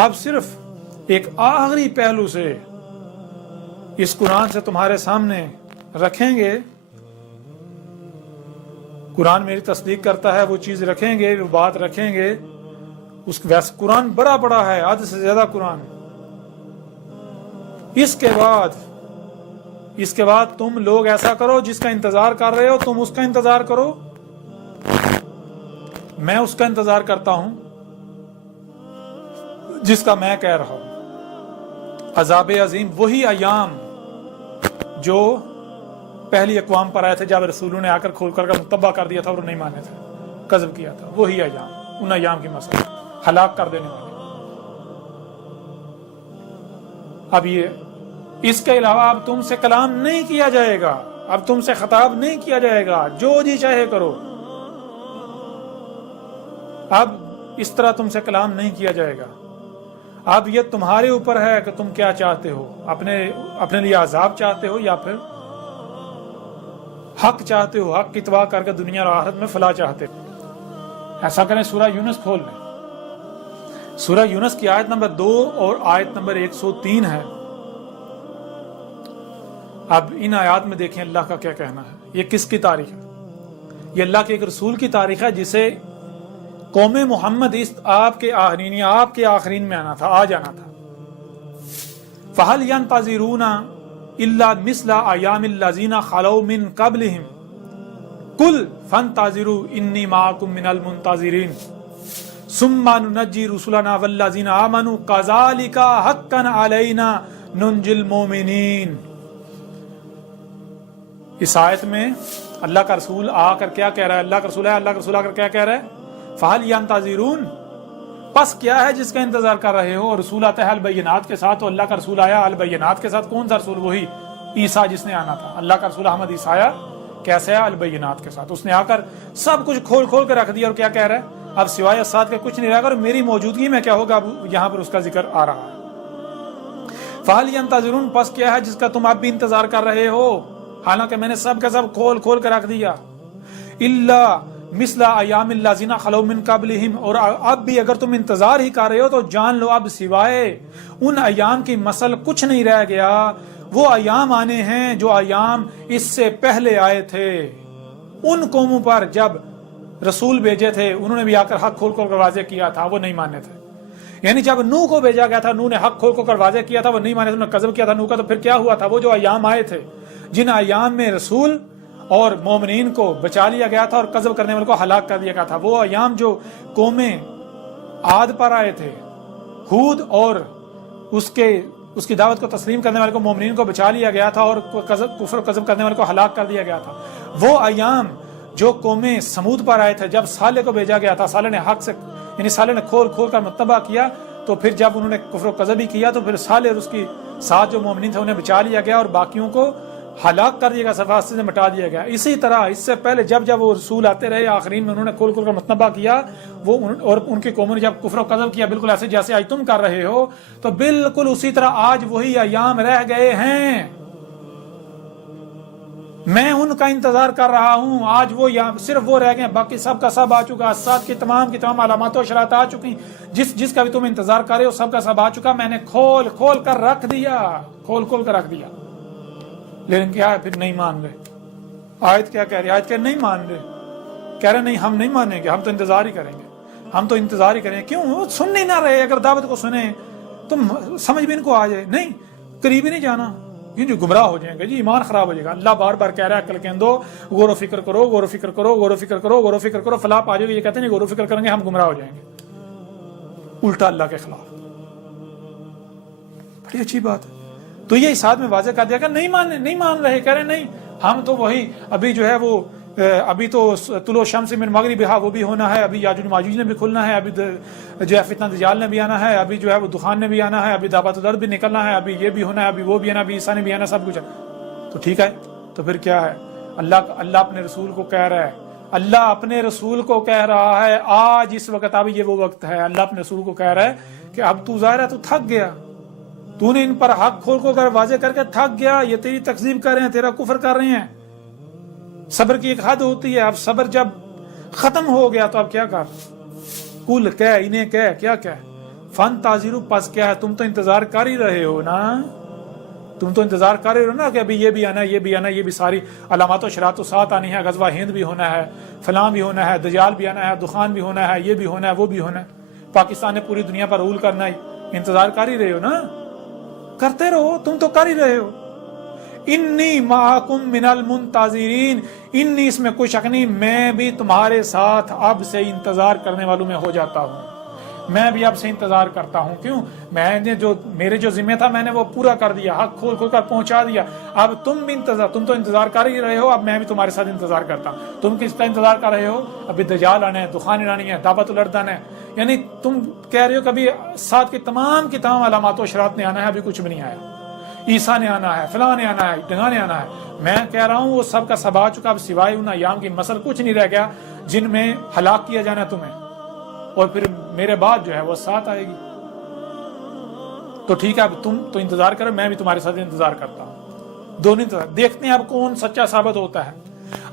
آپ صرف ایک آخری پہلو سے اس قرآن سے تمہارے سامنے رکھیں گے، قرآن میری تصدیق کرتا ہے، وہ چیز رکھیں گے، وہ بات رکھیں گے، ویسے قرآن بڑا ہے، حد سے زیادہ قرآن۔ اس کے بعد تم لوگ ایسا کرو جس کا انتظار کر رہے ہو، تم اس کا انتظار کرو، میں اس کا انتظار کرتا ہوں جس کا میں کہہ رہا ہوں۔ عذاب عظیم وہی ایام جو پہلی اقوام پر آئے تھے، جب رسولوں نے آ کر کھول کر متبع کر دیا تھا اور نہیں مانے تھے، کذب کیا تھا، وہی ایام، ان ایام کی مسئلہ ہلاک کر دینے والے۔ اب یہ اس کے علاوہ اب تم سے کلام نہیں کیا جائے گا، اب تم سے خطاب نہیں کیا جائے گا، جو جی چاہے کرو، اب اس طرح تم سے کلام نہیں کیا جائے گا۔ اب یہ تمہارے اوپر ہے کہ تم کیا چاہتے ہو، اپنے لیے عذاب چاہتے ہو یا پھر حق چاہتے ہو، حق کی اتباع کر کے دنیا اور آخرت میں فلاح چاہتے ہو۔ ایسا کریں، سورہ یونس کھول لیں، سورہ یونس کی آیت نمبر 2 اور آیت نمبر 103 ہے۔ اب ان آیات میں دیکھیں اللہ کا کیا کہنا ہے۔ یہ کس کی تاریخ ہے؟ یہ اللہ کے ایک رسول کی تاریخ ہے جسے قوم محمد آپ کے آخرین میں آنا تھا، آ جانا تھا۔ فَهَلْ يَنْتَظِرُونَ إِلَّا مِثْلَ أَيَّامِ الَّذِينَ خَلَوْا مِنْ قَبْلِهِمْ قُلْ فَانْتَظِرُوا إِنِّي مَعَكُمْ مِنَ الْمُنْتَظِرِينَ ثُمَّ نُنَجِّي رُسُلَنَا وَالَّذِينَ آمَنُوا كَذَلِكَ حَقًّا عَلَيْنَا نُنْجِي الْمُؤْمِنِينَ۔ اس آیت میں اللہ کا رسول آ کر کیا کہہ رہا ہے؟ اللہ کا رسول آ کر کیا کہہ رہا ہے؟ فَهَلْ يَنْتَظِرُونَ، پس کیا ہے جس کا انتظار کر رہے ہو؟ اور رسول آتا ہے البینات کے ساتھ، تو اللہ کا رسول آیا البینات کے ساتھ۔ کون سا رسول؟ وہی عیسیٰ جس نے آنا تھا۔ اللہ کا رسول احمد عیسیٰ آیا کیسے؟ البینات کے ساتھ۔ اس نے آ کر سب کچھ کھول کے رکھ دیا، اور کیا کہہ رہا ہے؟ اب سوائے اسات کے کچھ نہیں رہے گا، اور میری موجودگی میں کیا ہوگا؟ اب یہاں پر اس کا ذکر آ رہا ہے۔ فَهَلْ يَنْتَظِرُونَ، پس کیا ہے جس کا تم اب بھی انتظار کر رہے ہو، حالانکہ میں نے سب کا سب کھول کے رکھ دیا۔ إِلَّا مثل ایام الذین خلو من قبلہم، اور اب بھی اگر تم انتظار ہی کر رہے ہو تو جان لو اب سوائے ان ایام کی مسل کچھ نہیں رہ گیا۔ وہ ایام آنے ہیں جو ایام اس سے پہلے آئے تھے ان قوموں پر، جب رسول بھیجے تھے انہوں نے بھی آ کر حق کھول کر واضح کیا تھا، وہ نہیں مانے تھے۔ یعنی جب نوح کو بھیجا گیا تھا، نوح نے حق کھول کر واضح کیا تھا، وہ نہیں مانے تھے، انہوں نے کذب کیا تھا نوح کا۔ تو پھر کیا ہوا تھا؟ وہ جو ایام آئے تھے، جن ایام میں رسول اور مومنین کو بچا لیا گیا تھا اور کذب کرنے والوں کو ہلاک کر دیا گیا تھا، وہ ایام جو قومیں عاد پر آئے تھے، ہود اور اس کی دعوت کو تسلیم کرنے والے کو، مومنین کو بچا لیا گیا تھا، اور کفر و کذب کرنے والے کو ہلاک کر دیا گیا تھا۔ وہ ایام جو قومیں سمود پر آئے تھے، جب صالح کو بھیجا گیا تھا، صالح نے حق سے، یعنی صالح نے کھول کر متبع کیا، تو پھر جب انہوں نے کفر و کذب ہی کیا تو پھر صالح اور اس کی ساتھ جو مومنین تھے انہیں بچا لیا گیا اور باقیوں کو ہلاک کر دیا گیا، صفحات سے مٹا دیا گیا۔ اسی طرح اس سے پہلے جب وہ رسول آتے رہے، آخرین میں انہوں نے کھول کر متنبع کیا، وہ اور ان کی قوموں نے جب کفر و قذب کیا، بالکل ایسے جیسے آج تم کر رہے ہو، تو بالکل اسی طرح آج وہی ایام رہ گئے ہیں۔ میں ان کا انتظار کر رہا ہوں، آج وہ صرف وہ رہ گئے، باقی سب کا سب آ چکا، ساتھ کی تمام علامات و اشارات آ چکی، جس کا بھی تم انتظار کر رہے ہو سب کا سب آ چکا، میں نے کھول کر رکھ دیا۔ لیکن کیا ہے؟ پھر نہیں مان رہے۔ آیت کیا کہہ رہی ہے؟ آیت کہہ نہیں مان رہے، کہہ رہے نہیں ہم نہیں مانیں گے، ہم تو انتظار ہی کریں گے، کیوں؟ وہ سن نہیں نہ رہے، اگر دعوت کو سنیں تم سمجھ بھی ان کو آ جائے، نہیں قریب ہی نہیں جانا، یہ جو گمراہ ہو جائیں گے جی، ایمان خراب ہو جائے گا۔ اللہ بار بار کہہ رہا ہے عقل کے اندو، غور و فکر کرو، فلاح پا جاؤ گے۔ یہ کہتے ہیں غور و فکر کریں گے ہم گمراہ ہو جائیں گے، الٹا اللہ کے خلاف۔ بڑی اچھی بات ہے۔ تو یہ اس میں واضح کر دیا کہ نہیں مان رہے، کہہ رہے نہیں ہم تو وہی، ابھی جو ہے وہ ابھی تو طلوع الشمس من مغربہا وہ بھی ہونا ہے، ابھی یاجوج ماجوج نے بھی کھلنا ہے، ابھی جو ہے فتنہ دجال نے بھی آنا ہے، ابھی جو ہے وہ دخان نے بھی آنا ہے، ابھی دابت الارض بھی نکلنا ہے، ابھی یہ بھی ہونا ہے، ابھی وہ بھی آنا، ابھی عیسیٰ نے بھی آنا، سب کچھ ہے۔ تو ٹھیک ہے، تو پھر کیا ہے؟ اللہ اپنے رسول کو کہہ رہا ہے، آج اس وقت اب یہ وہ وقت ہے۔ اللہ اپنے رسول کو کہہ رہا ہے کہ اب تو ظاہر ہے تو تھک گیا، تو نے ان پر حق کھول کر واضح کر کے تھک گیا، یہ تیری تکذیب کر رہے ہیں، تیرا کفر کر رہے ہیں۔ صبر کی ایک حد ہوتی ہے، اب صبر جب ختم ہو گیا تو اب کیا کر؟ کل انہیں کیا کہ فانتظروا پس کیا ہے تم تو انتظار کر ہی رہے ہو نا، تم تو انتظار کر رہے ہو نا کہ ابھی یہ بھی آنا ہے، یہ بھی آنا ہے، یہ بھی ساری علامات و شرائط و ساتھ آنی ہے، غزوہ ہند بھی ہونا ہے، فلاں بھی ہونا ہے، دجال بھی آنا ہے، دخان بھی ہونا ہے، یہ بھی ہونا ہے، وہ بھی ہونا ہے، پاکستان نے پوری دنیا پر رول کرنا ہے، انتظار کر ہی رہے ہو نا، کرتے رہو، تم تو کر ہی رہے ہو۔ انی معکم من المنتظرین، انی اس میں کوئی شک نہیں، میں بھی تمہارے ساتھ اب سے انتظار کرنے والوں میں ہو جاتا ہوں، میں بھی اب سے انتظار کرتا ہوں۔ کیوں؟ میں نے جو میرے جو ذمہ تھا میں نے وہ پورا کر دیا، حق کھول کھول کر پہنچا دیا، اب تم بھی تم تو انتظار کر ہی رہے ہو، اب میں بھی تمہارے ساتھ انتظار کرتا ہوں۔ تم کس کا انتظار کر رہے ہو؟ ابھی دجال آنا ہے، دخان لانی ہے، دعوت الاردن ہے، یعنی تم کہہ رہے ہو کبھی ساتھ کی تمام علامات و اشارات نے آنا ہے، ابھی کچھ بھی نہیں آیا، عیسیٰ نے آنا ہے، فلاں نے آنا ہے، ڈھنگا نے آنا ہے۔ میں کہہ رہا ہوں وہ سب کا سب آ چکا، اب سوائے ان ایام کی مسل کچھ نہیں رہ گیا جن میں ہلاک کیا جانا تمہیں، اور پھر میرے بعد جو ہے وہ ساتھ آئے گی۔ تو ٹھیک ہے، اب تم تو انتظار کرو، میں بھی تمہارے ساتھ انتظار کرتا ہوں، دونوں انتظار۔ دیکھتے ہیں اب کون سچا ثابت ہوتا ہے۔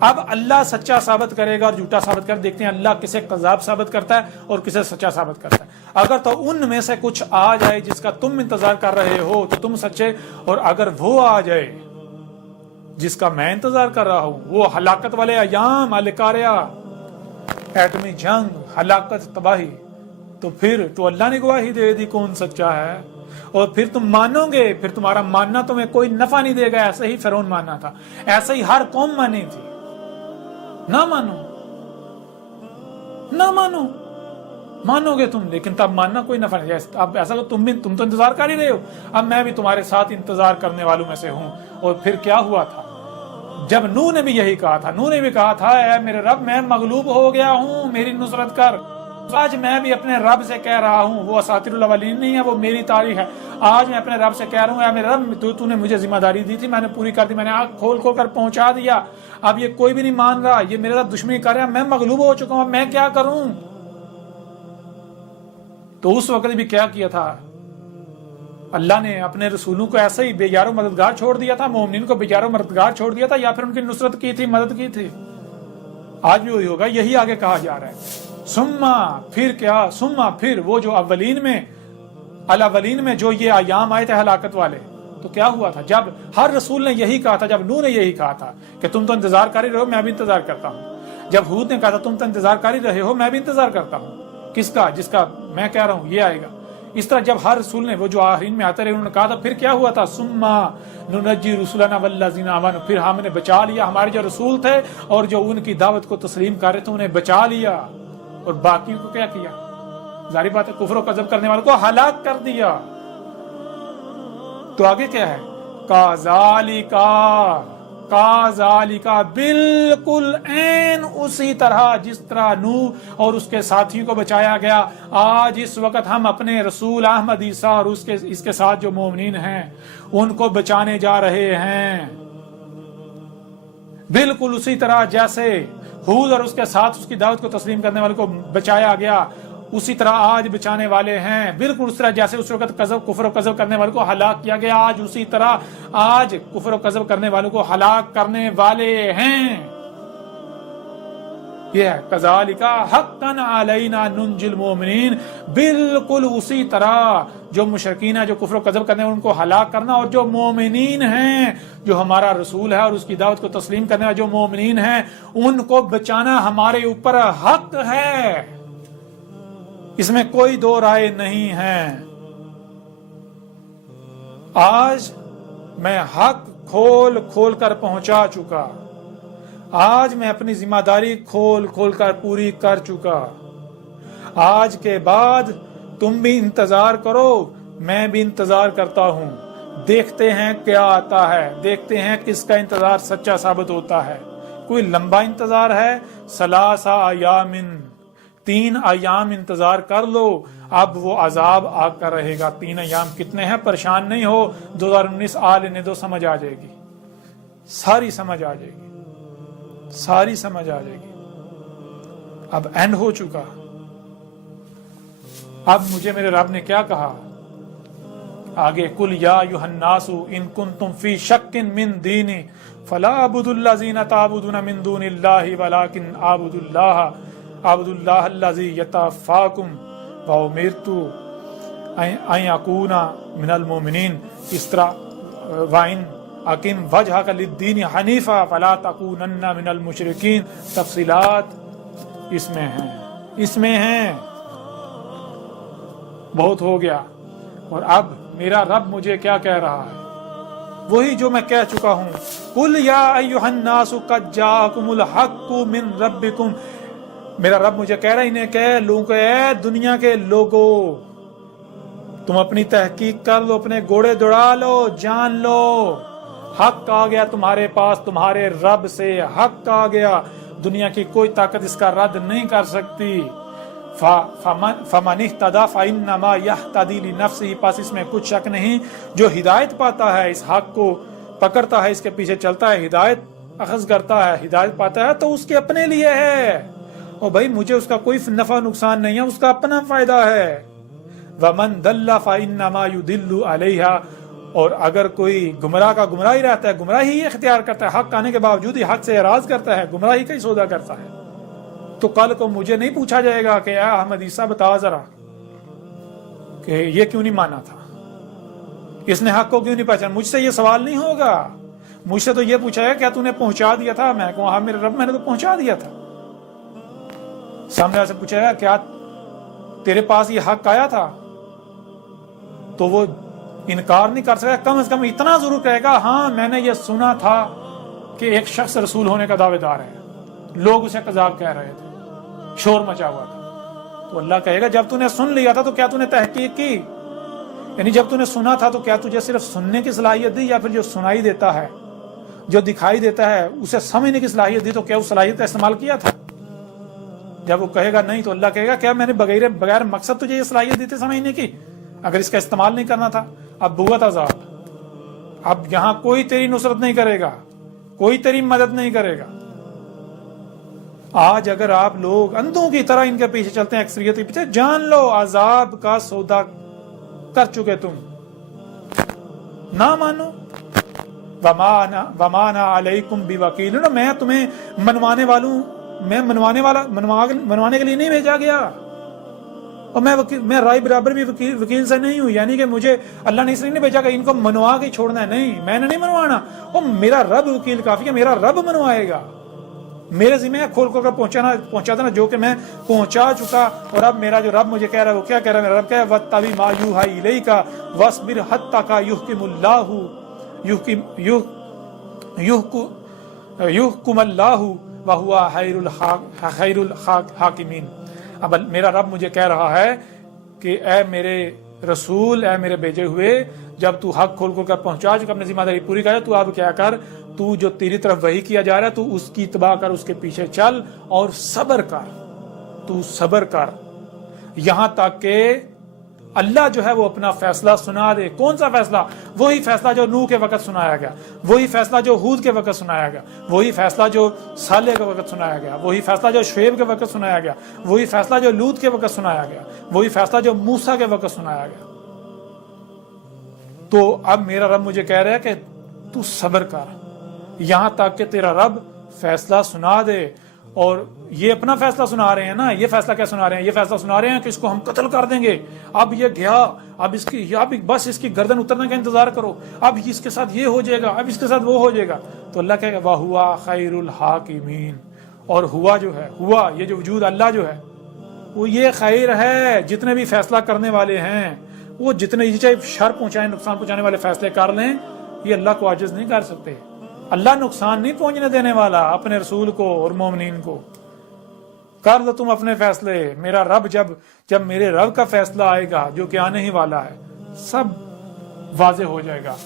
اب اللہ سچا ثابت کرے گا اور جھوٹا ثابت کر، دیکھتے ہیں اللہ کسے کذاب ثابت کرتا ہے اور کسے سچا ثابت کرتا ہے۔ اگر تو ان میں سے کچھ آ جائے جس کا تم انتظار کر رہے ہو تو تم سچے، اور اگر وہ آ جائے جس کا میں انتظار کر رہا ہوں، وہ ہلاکت والے ایام، القاریہ، ایٹمی جنگ، ہلاکت، تباہی، تو پھر تو اللہ نے گواہی دے دی کون سچا ہے، اور پھر تم مانو گے، پھر تمہارا ماننا تمہیں کوئی نفع نہیں دے گا۔ ایسے ہی فرعون ماننا تھا، ایسے ہی ہر قوم مانی تھی۔ نہ مانو، نہ مانو، مانو گے تم لیکن تب ماننا کوئی نفع نہیں۔ اب ایسا تم تو انتظار کر ہی رہے ہو، اب میں بھی تمہارے ساتھ انتظار کرنے والوں میں سے ہوں۔ اور پھر کیا ہوا تھا؟ جب نوح نے بھی یہی کہا تھا، نوح نے بھی کہا تھا اے میرے رب میں مغلوب ہو گیا ہوں، میری نصرت کر۔ آج میں بھی اپنے رب سے کہہ رہا ہوں، وہ اساطیر الاولین نہیں ہے، وہ میری تاریخ ہے۔ آج میں اپنے رب سے کہہ رہا ہوں اے میرے رب تو نے مجھے ذمہ داری دی تھی، میں نے پوری کر دی، میں نے آنکھ کھول کھول کر پہنچا دیا، اب یہ کوئی بھی نہیں مان رہا، یہ میرے ساتھ دشمنی کر رہا ہے، میں مغلوب ہو چکا ہوں، اب میں کیا کروں؟ تو اس وقت بھی کیا کیا تھا اللہ نے؟ اپنے رسولوں کو ایسے ہی بے یار و مددگار چھوڑ دیا تھا، مومنین کو بے یار و مددگار چھوڑ دیا تھا، یا پھر ان کی نصرت کی تھی، مدد کی تھی؟ آج بھی وہی ہوگا، یہی آگے کہا جا رہا ہے۔ ثم پھر کیا؟ ثم پھر وہ جو الاولین میں جو یہ ایام آئے تھے ہلاکت والے، تو کیا ہوا تھا؟ جب ہر رسول نے یہی کہا تھا، جب نوح نے یہی کہا تھا کہ تم تو انتظار کر ہی رہے ہو، میں بھی انتظار کرتا ہوں، جب ہود نے کہا تھا تم تو انتظار کر ہی رہے ہو، میں بھی انتظار کرتا ہوں، کس کا؟ جس کا میں کہہ رہا ہوں یہ آئے گا۔ اس طرح جب ہر رسول نے، وہ جو آخرین میں آتے رہے، انہوں نے کہا تھا، پھر کیا ہوا تھا؟ ثم ننجی رسلنا والذین آمنوا، پھر ہم نے بچا لیا ہمارے جو رسول تھے اور جو ان کی دعوت کو تسلیم کر رہے تھے، انہیں بچا لیا، اور باقیوں کو کیا کیا؟ ظاہر بات ہے کفر و کذب کرنے والوں کو ہلاک کر دیا۔ تو آگے کیا ہے؟ کذالک، بالکل عین اسی طرح جس طرح نوح اور اس کے ساتھیوں کو بچایا گیا، آج اس وقت ہم اپنے رسول احمد عیسیٰ اور اس کے ساتھ جو مومنین ہیں ان کو بچانے جا رہے ہیں، بالکل اسی طرح جیسے ہود اور اس کے ساتھ اس کی دعوت کو تسلیم کرنے والے کو بچایا گیا، اسی طرح آج بچانے والے ہیں، بالکل اس طرح جیسے اس وقت کفر و کذب کرنے والوں کو ہلاک کیا گیا، آج اسی طرح آج کفر و کذب کرنے والوں کو ہلاک کرنے والے ہیں۔ یہ ہے کذالک حقا علینا ننجی المؤمنین، بالکل اسی طرح جو مشرکین ہیں، جو کفر و کذب کرنے والے ان کو ہلاک کرنا، اور جو مومنین ہیں، جو ہمارا رسول ہے اور اس کی دعوت کو تسلیم کرنے والے جو مومنین ہیں، ان کو بچانا ہمارے اوپر حق ہے، اس میں کوئی دو رائے نہیں ہے۔ آج میں حق کھول کھول کر پہنچا چکا، آج میں اپنی ذمہ داری کھول کھول کر پوری کر چکا، آج کے بعد تم بھی انتظار کرو، میں بھی انتظار کرتا ہوں، دیکھتے ہیں کیا آتا ہے، دیکھتے ہیں کس کا انتظار سچا ثابت ہوتا ہے۔ کوئی لمبا انتظار ہے، 3 ایام، 3 ایام انتظار کر لو، اب وہ عذاب آ کر رہے گا۔ 3 ایام کتنے ہیں؟ پریشان نہیں ہو، 2019 آ لینے دو، سمجھ آ جائے گی، ساری سمجھ آ جائے گی، ساری سمجھ آ جائے گی۔ اب اینڈ ہو چکا۔ اب مجھے میرے رب نے کیا کہا آگے؟ قل یا ایھا الناس ان کنتم فی شک من دینی فلا اعبد الذین تعبدون من دون اللہ ولکن اعبد اللہ الذی یتوفاکم وامرت ان اکونا من المؤمنین، اس طرح وَإِنْ أَقِمْ وَجْهَكَ لِلدِّينِ حَنِيفًا فَلَا تَكُونَنَّ مِنَ الْمُشْرِكِينَ۔ تفصیلات اس میں ہیں۔ بہت ہو گیا، اور اب میرا رب مجھے کیا کہہ رہا ہے؟ وہی جو میں کہہ چکا ہوں، قُلْ يَا أَيُّهَا النَّاسُ قَدْ جَاءَكُمُ الْحَقُّ مِنْ رَبِّكُمْ۔ میرا رب مجھے کہہ رہا ہے انہیں کہ لوگوں کو، اے دنیا کے لوگوں، تم اپنی تحقیق کر لو، اپنے گھوڑے دوڑا لو، جان لو، حق آ گیا تمہارے پاس، تمہارے رب سے حق آ گیا، دنیا کی کوئی طاقت اس کا رد نہیں کر سکتی۔ فَمَنِ اهْتَدَىٰ فَإِنَّمَا يَهْتَدِي لِنَفْسِهِ، پس اس میں کچھ شک نہیں، جو ہدایت پاتا ہے، اس حق کو پکڑتا ہے، اس کے پیچھے چلتا ہے، ہدایت اخذ کرتا ہے، ہدایت پاتا ہے، تو اس کے اپنے لیے ہے، اور بھائی مجھے اس کا کوئی نفع نقصان نہیں ہے، اس کا اپنا فائدہ ہے۔ وَمَن ضَلَّ فَإِنَّمَا يُضِلُّ عَلَيْهَا، اور اگر کوئی گمراہ کا گمراہی رہتا ہے، گمراہی اختیار کرتا ہے، حق آنے کے باوجود ہی حق سے اعراض کرتا ہے، گمراہی کا ہی سودا کرتا ہے، تو کل کو مجھے نہیں پوچھا جائے گا کہ اے احمد عیسیٰ بتا ذرا کہ یہ کیوں نہیں مانا تھا، اس نے حق کو کیوں نہیں پہچانا۔ مجھ سے یہ سوال نہیں ہوگا، مجھ سے تو یہ پوچھا ہے کیا تو نے پہنچا دیا تھا؟ میں کہوں ہاں میرے رب، میں نے تو پہنچا دیا تھا۔ سامنے سے پوچھا گا کیا تیرے پاس یہ حق آیا تھا؟ تو وہ انکار نہیں کر سکتا، کم از کم اتنا ضرور کہے گا ہاں میں نے یہ سنا تھا کہ ایک شخص رسول ہونے کا دعوے دار ہے، لوگ اسے کذاب کہہ رہے تھے، شور مچا ہوا تھا۔ تو اللہ کہے گا جب تو نے سن لیا تھا تو کیا تو نے تحقیق کی؟ یعنی جب تو نے سنا تھا تو کیا تجھے صرف سننے کی صلاحیت دی، یا پھر جو سنائی دیتا ہے، جو دکھائی دیتا ہے، اسے سمجھنے کی صلاحیت دی، تو کیا اس صلاحیت کا استعمال کیا تھا؟ جب وہ کہے گا نہیں، تو اللہ کہے گا کیا میں نے بغیر مقصد تجھے یہ صلاحیت دی تھی سمجھنے کی، اگر اس کا استعمال نہیں کرنا تھا؟ اب بوت عذاب، اب یہاں کوئی تیری نصرت نہیں کرے گا، کوئی تیری مدد نہیں کرے گا۔ آج اگر آپ لوگ اندھوں کی طرح ان کے پیچھے چلتے ہیں، اکثریت کے پیچھے، جان لو عذاب کا سودا کر چکے تم، نہ مانو۔ وَمَا أَنَا عَلَيْكُمْ بِوَكِيلٍ، میں تمہیں منوانے کے لیے نہیں بھیجا گیا، اور میں رائے برابر بھی وکیل سے نہیں ہوں، یعنی کہ مجھے اللہ نے اس لیے نہیں بھیجا کہ ان کو منوا کے چھوڑنا ہے، نہیں، میں نے نہیں منوانا، اور میرا رب وکیل کافی ہے، میرا رب منوائے گا، میرے ذمہ ہے کھول کر پہنچا دینا جو کہ میں پہنچا چکا۔ اور اب میرا جو رب مجھے کہہ رہا ہے وہ کیا کہہ رہا ہے؟ میرا رب کہہ رہا ہے وَاتَّبِعْ مَا يُوحَىٰ إِلَيْكَ وَاصْبِرْ حَتَّىٰ يُحْكِمَ اللَّهُ وَهُوَ خَيْرُ الْحَاكِمِينَ۔ اب میرا رب مجھے کہہ رہا ہے کہ اے میرے رسول، اے میرے بھیجے ہوئے، جب تو حق کھول کر پہنچا چکا، اپنی ذمہ داری پوری کر، تو اب کیا کر، تو جو تیری طرف وحی کیا جا رہا ہے تو اس کی اتباع کر، اس کے پیچھے چل اور صبر کر، تو صبر کر، یہاں تک کہ اللہ جو ہے وہ اپنا فیصلہ سنا دے۔ کون سا فیصلہ؟ وہی فیصلہ جو نوح کے وقت سنایا گیا، وہی فیصلہ جو ہود کے وقت سنایا گیا، وہی فیصلہ جو صالح کے وقت سنایا گیا، وہی فیصلہ جو شعیب کے وقت سنایا گیا، وہی فیصلہ جو لوط کے وقت سنایا گیا، وہی فیصلہ جو موسیٰ کے وقت سنایا گیا۔ تو اب میرا رب مجھے کہہ رہا ہے کہ تو صبر کر، یہاں تک کہ تیرا رب فیصلہ سنا دے۔ اور یہ اپنا فیصلہ سنا رہے ہیں نا، یہ فیصلہ کیا سنا رہے ہیں؟ یہ فیصلہ سنا رہے ہیں کہ اس کو ہم قتل کر دیں گے، اب یہ گیا، اب بس اس کی گردن اترنے کا انتظار کرو، اب اس کے ساتھ یہ ہو جائے گا، اب اس کے ساتھ وہ ہو جائے گا۔ تو اللہ کہے گا وَهُوَ خَيْرُ الْحَاكِمِينَ، اور ہوا جو ہے، ہوا یہ جو وجود اللہ جو ہے وہ یہ خیر ہے، جتنے بھی فیصلہ کرنے والے ہیں وہ جتنے چاہے شر پہنچائیں، نقصان پہنچانے والے فیصلے کر لیں، یہ اللہ کو عاجز نہیں کر سکتے۔ اللہ نقصان نہیں پہنچنے دینے والا اپنے رسول کو اور مومنین کو۔ کر دو تم اپنے فیصلے، میرا رب جب میرے رب کا فیصلہ آئے گا جو کہ آنے ہی والا ہے، سب واضح ہو جائے گا۔